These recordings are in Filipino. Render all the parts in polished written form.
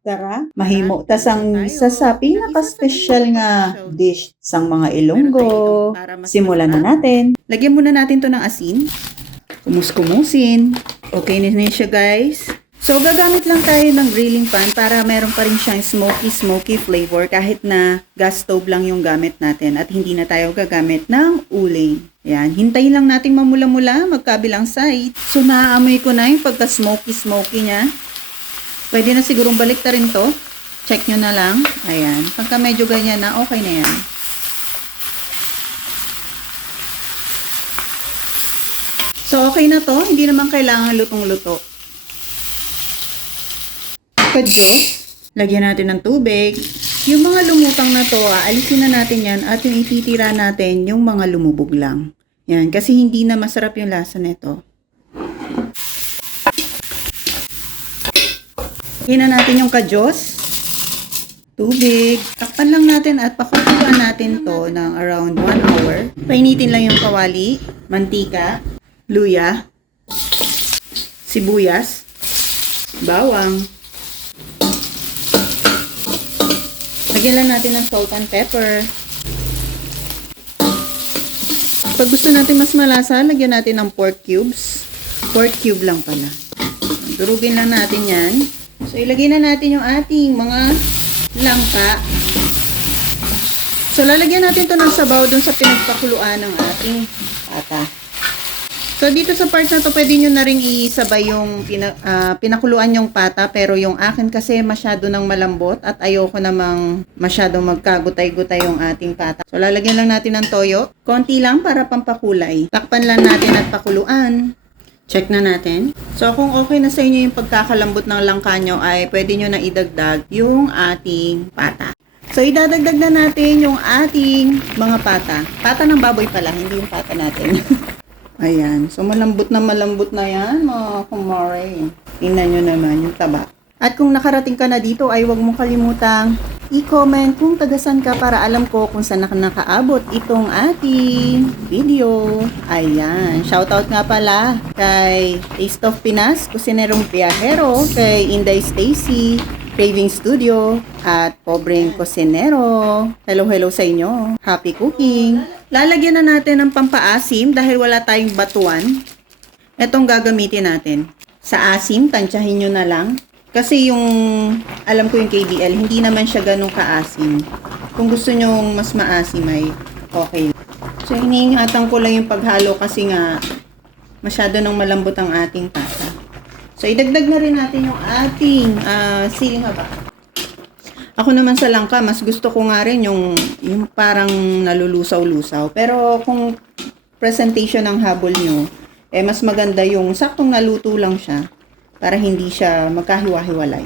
Tara, mahimo ta sang sa pinaka-special nga dish sang mga Ilonggo. Simulan na natin. Lagyan muna natin to ng asin. Kumus-kumusin. Okay na siya, guys. So, gagamit lang tayo ng grilling pan para meron pa rin siyang smoky flavor kahit na gas stove lang yung gamit natin at hindi na tayo gagamit ng uling. Ayan, hintayin lang natin mamula-mula magkabilang side. So, naaamoy ko na yung pagka-smoky niya. Pwede na sigurong balik ta rin to. Check nyo na lang. Ayan. Pagka medyo ganyan na, okay na yan. So, okay na to. Hindi naman kailangan lutong-luto. Pagkadiyos, lagyan natin ng tubig. Yung mga lumutang na to, alisin na natin yan at yung ititira natin yung mga lumubog lang. Yan. Kasi hindi na masarap yung lasa nito. Hina natin yung kadyos, tubig, takpan lang natin at pakuluan natin to ng around 1 hour. Painitin lang yung kawali, mantika, luya, sibuyas, bawang. Lagyan lang natin ng salt and pepper. Pag gusto natin mas malasa, lagyan natin ng pork cubes. Pork cube lang pala. Durugin lang natin yan. So, ilagay na natin yung ating mga langka. So, lalagyan natin to ng sabaw dun sa pinagpakuluan ng ating pata. So, dito sa part na to, pwede nyo na rin isabay yung pinakuluan yung pata. Pero yung akin kasi masyado nang malambot at ayoko namang masyadong magkagutay-gutay yung ating pata. So, lalagyan lang natin ng toyo. Konti lang para pampakulay. Takpan lang natin at pakuluan. Check na natin. So, kung okay na sa inyo yung pagkakalambot ng langka nyo, ay pwede nyo na idagdag yung ating pata. So, idadagdag na natin yung ating mga pata. Pata ng baboy pala, hindi yung pata natin. Ayan. So, malambot na yan, mga kumare. Tingnan nyo naman yung taba. At kung nakarating ka na dito, ay huwag mong kalimutang i-comment kung tagasan ka para alam ko kung saan nakaabot itong ating video. Ayan. Shoutout nga pala kay Taste of Pinas, Kusinerong Piyahero, kay Inday Stacy, Craving Studio, at Pobreng Kusinero. Hello sa inyo. Happy cooking! Lalagyan na natin ng pampaasim dahil wala tayong batuan. Itong gagamitin natin. Sa asim, tansyahin nyo na lang. Kasi yung, alam ko yung KBL, hindi naman siya ganun kaasim. Kung gusto nyo mas maasim ay okay. So, iniingatan ko lang yung paghalo kasi nga masyado nang malambot ang ating pata. So, idagdag na rin natin yung ating siling haba. Ako naman sa langka, mas gusto ko nga rin yung parang nalulusaw-lusaw. Pero kung presentation ng habol nyo, eh mas maganda yung saktong naluto lang siya. Para hindi siya magkahiwa-hiwalay.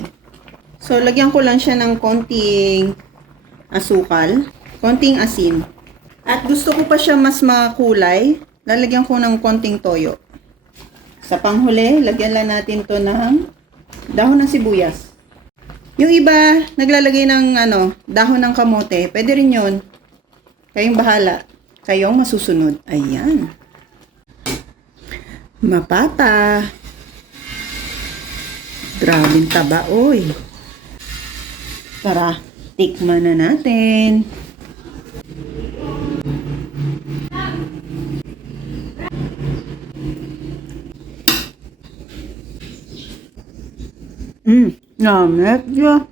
So, lagyan ko lang siya ng konting asukal, konting asin. At gusto ko pa siya mas makulay, lalagyan ko ng konting toyo. Sa panghuli, lagyan lang natin to ng dahon ng sibuyas. Yung iba, naglalagay ng dahon ng kamote. Pwede rin yun. Kayong bahala. Kayong masusunod. Ayan. Mapata. Grabing taba, oy. Tara, tikman na natin. Namit siya.